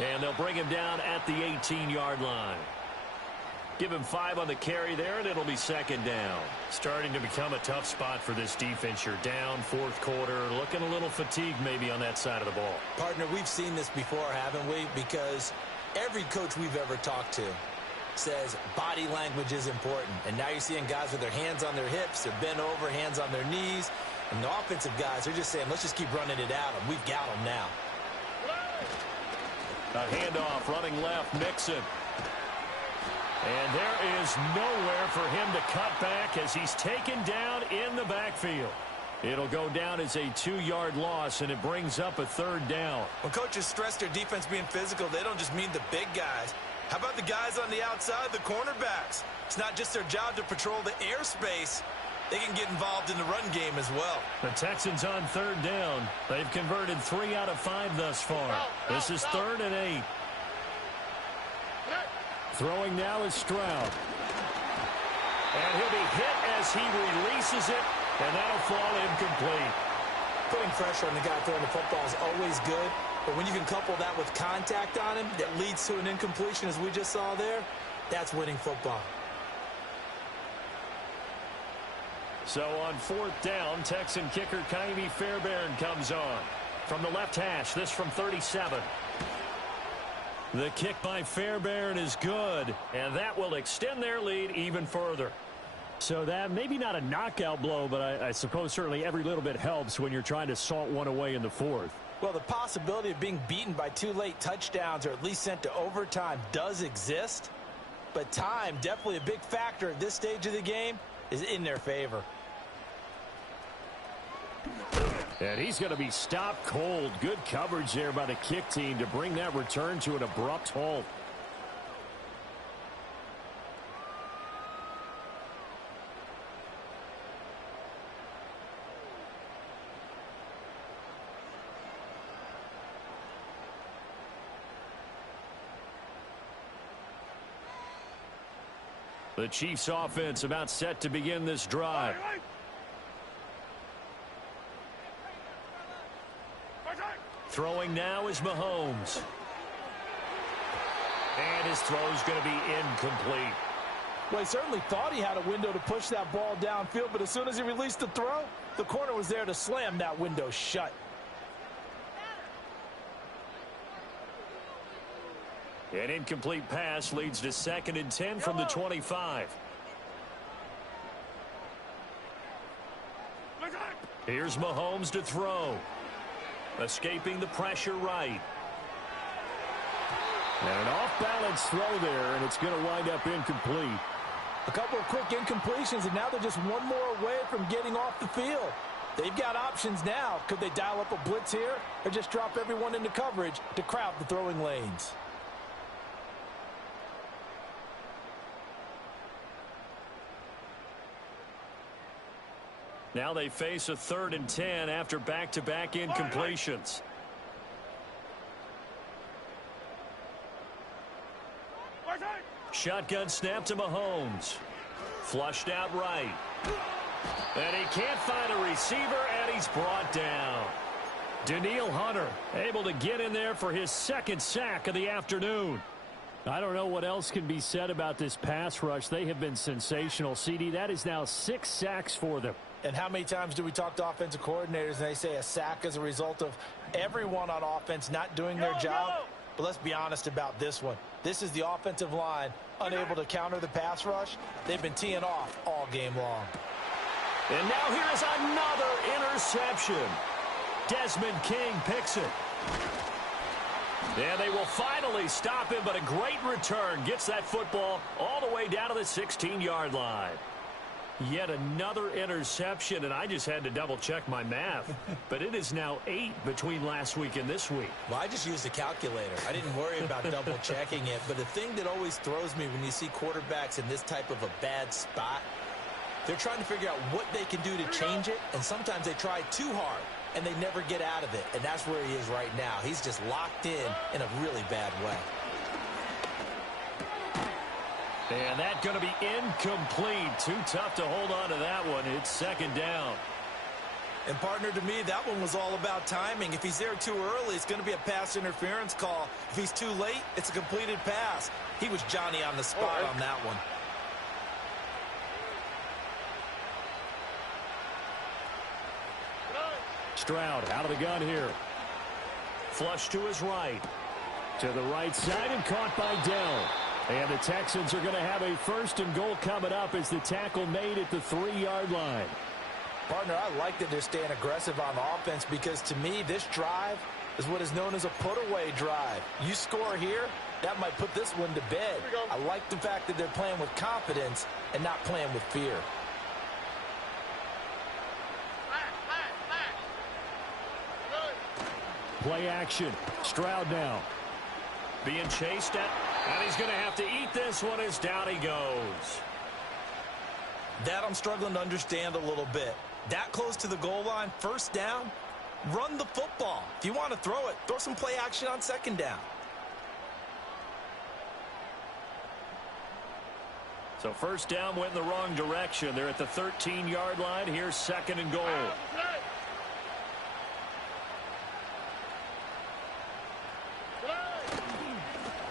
And they'll bring him down at the 18-yard line. Give him 5 on the carry there, and it'll be second down. Starting to become a tough spot for this defense. You're down, fourth quarter, looking a little fatigued maybe on that side of the ball. Partner, we've seen this before, haven't we? Because every coach we've ever talked to says body language is important. And now you're seeing guys with their hands on their hips, they're bent over, hands on their knees. And the offensive guys, they're just saying, let's just keep running it at them. We've got them now. A handoff, running left, Mixon. And there is nowhere for him to cut back as he's taken down in the backfield. It'll go down as a 2-yard loss, and it brings up a 3rd down. When coaches stress their defense being physical, they don't just mean the big guys. How about the guys on the outside, the cornerbacks? It's not just their job to patrol the airspace. They can get involved in the run game as well. The Texans on 3rd down. They've converted 3 out of 5 thus far. This is 3rd and 8. Throwing now is Stroud. And he'll be hit as he releases it, and that'll fall incomplete. Putting pressure on the guy throwing the football is always good, but when you can couple that with contact on him that leads to an incompletion, as we just saw there, that's winning football. So on 4th down, Texan kicker Ka'imi Fairbairn comes on. From the left hash, this from 37. The kick by Fairbairn is good, and that will extend their lead even further. So that maybe not a knockout blow, but I suppose certainly every little bit helps when you're trying to salt one away in the fourth. Well, the possibility of being beaten by 2 late touchdowns or at least sent to overtime does exist, but time, definitely a big factor at this stage of the game, is in their favor. And he's going to be stopped cold. Good coverage there by the kick team to bring that return to an abrupt halt. The Chiefs offense about set to begin this drive. Throwing now is Mahomes. And his throw is going to be incomplete. Well, he certainly thought he had a window to push that ball downfield, but as soon as he released the throw, the corner was there to slam that window shut. An incomplete pass leads to 2nd and 10 from the 25. Here's Mahomes to throw. Escaping the pressure right. And an off-balance throw there, and it's going to wind up incomplete. A couple of quick incompletions, and now they're just one more away from getting off the field. They've got options now. Could they dial up a blitz here or just drop everyone into coverage to crowd the throwing lanes? Now they face a 3rd and 10 after back-to-back incompletions. Shotgun snap to Mahomes. Flushed out right. And he can't find a receiver, and he's brought down. Danielle Hunter able to get in there for his 2nd sack of the afternoon. I don't know what else can be said about this pass rush. They have been sensational. CD, that is now 6 sacks for them. And how many times do we talk to offensive coordinators and they say a sack is a result of everyone on offense not doing their job? But let's be honest about this one. This is the offensive line unable to counter the pass rush. They've been teeing off all game long. And now here is another interception. Desmond King picks it. And they will finally stop him, but a great return gets that football all the way down to the 16-yard line. Yet another interception, and I just had to double-check my math. But it is now 8 between last week and this week. Well, I just used a calculator. I didn't worry about double-checking it. But the thing that always throws me when you see quarterbacks in this type of a bad spot, they're trying to figure out what they can do to change it, and sometimes they try too hard, and they never get out of it. And that's where he is right now. He's just locked in a really bad way. And that's going to be incomplete. Too tough to hold on to that one. It's 2nd down. And, partner, to me, that one was all about timing. If he's there too early, it's going to be a pass interference call. If he's too late, it's a completed pass. He was Johnny on the spot on that one. Stroud out of the gun here. Flush to his right. To the right side and caught by Dell. And the Texans are going to have a 1st and goal coming up as the tackle made at the 3-yard line. Partner, I like that they're staying aggressive on offense because, to me, this drive is what is known as a put-away drive. You score here, that might put this one to bed. I like the fact that they're playing with confidence and not playing with fear. Play action. Stroud now. Being chased at, and he's going to have to eat this one as down he goes. That I'm struggling to understand a little bit. That close to the goal line, 1st down, run the football. If you want to throw it, throw some play action on 2nd down. So 1st down went in the wrong direction. They're at the 13-yard line. Here's 2nd and goal.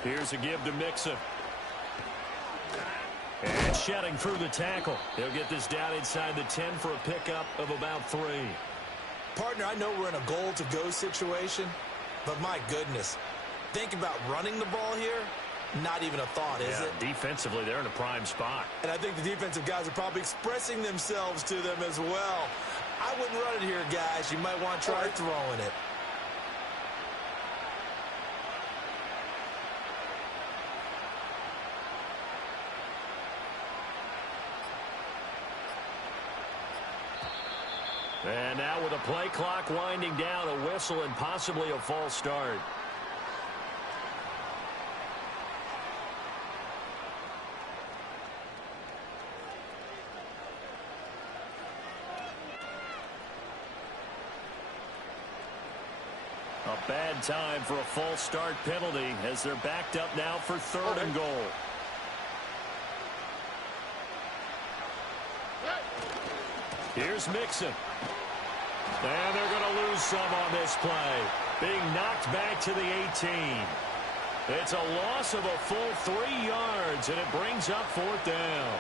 Here's a give to Mixon. And shedding through the tackle. He'll get this down inside the 10 for a pickup of about 3. Partner, I know we're in a goal-to-go situation, but my goodness, think about running the ball here. Not even a thought, is it? Defensively, they're in a prime spot. And I think the defensive guys are probably expressing themselves to them as well. I wouldn't run it here, guys. You might want to try throwing it. And now with a play clock winding down, a whistle and possibly a false start. A bad time for a false start penalty as they're backed up now for 3rd and goal. Here's Mixon. And they're going to lose some on this play. Being knocked back to the 18. It's a loss of a full 3 yards, and it brings up 4th down.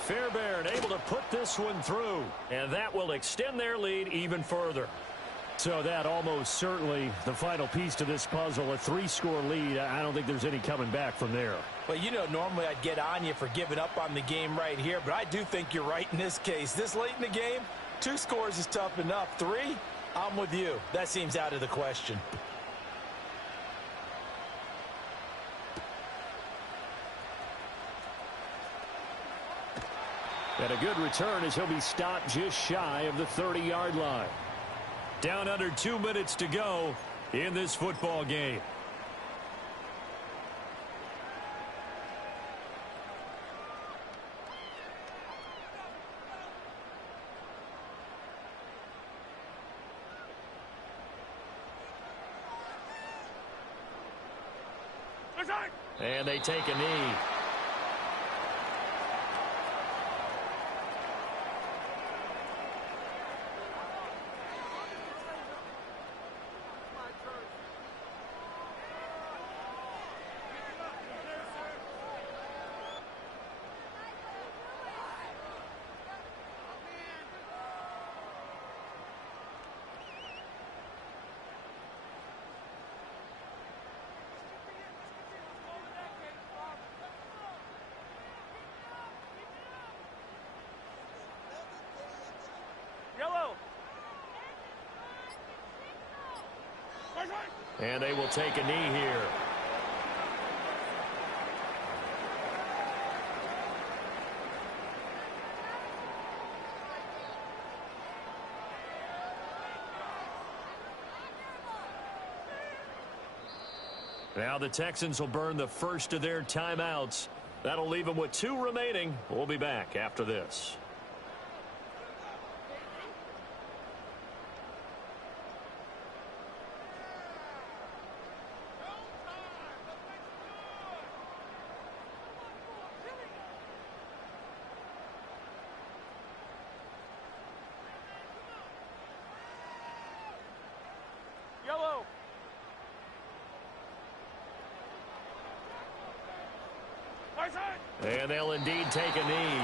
Fairbairn able to put this one through, and that will extend their lead even further. So that almost certainly the final piece to this puzzle, a 3-score lead. I don't think there's any coming back from there. Well, you know, normally I'd get on you for giving up on the game right here, but I do think you're right in this case. This late in the game, 2 scores is tough enough. 3, I'm with you. That seems out of the question. And a good return as he'll be stopped just shy of the 30-yard line. Down under 2 minutes to go in this football game. And they take a knee. And they will take a knee here. Now the Texans will burn the first of their timeouts. That'll leave them with 2 remaining. We'll be back after this. And they'll indeed take a knee.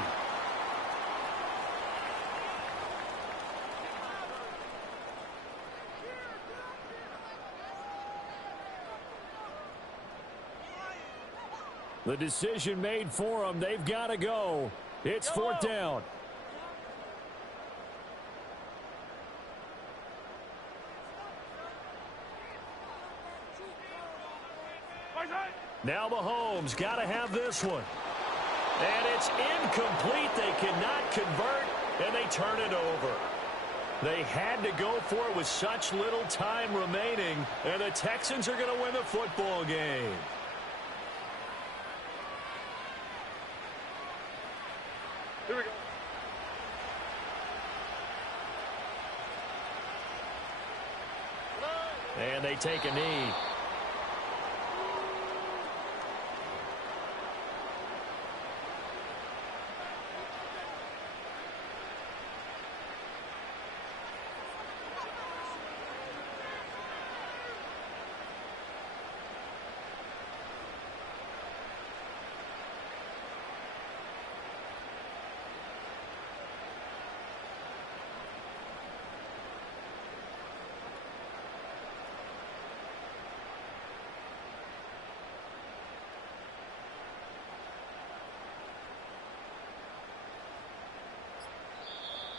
The decision made for them. They've got to go. It's 4th down. Now Mahomes got to have this one. And it's incomplete. They cannot convert, and they turn it over. They had to go for it with such little time remaining, and the Texans are going to win the football game. Here we go. And they take a knee.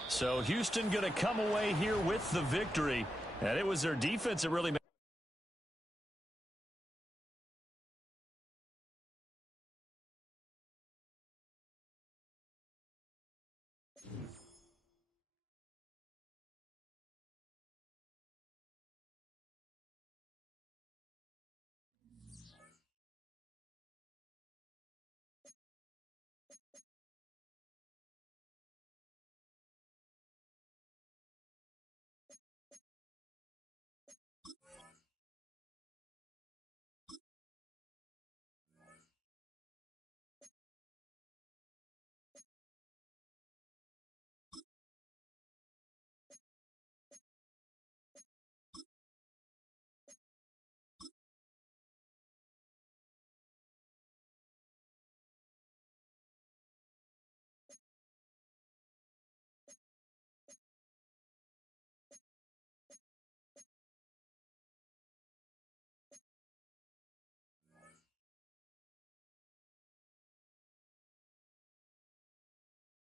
So Houston going to come away here with the victory. And it was their defense that really made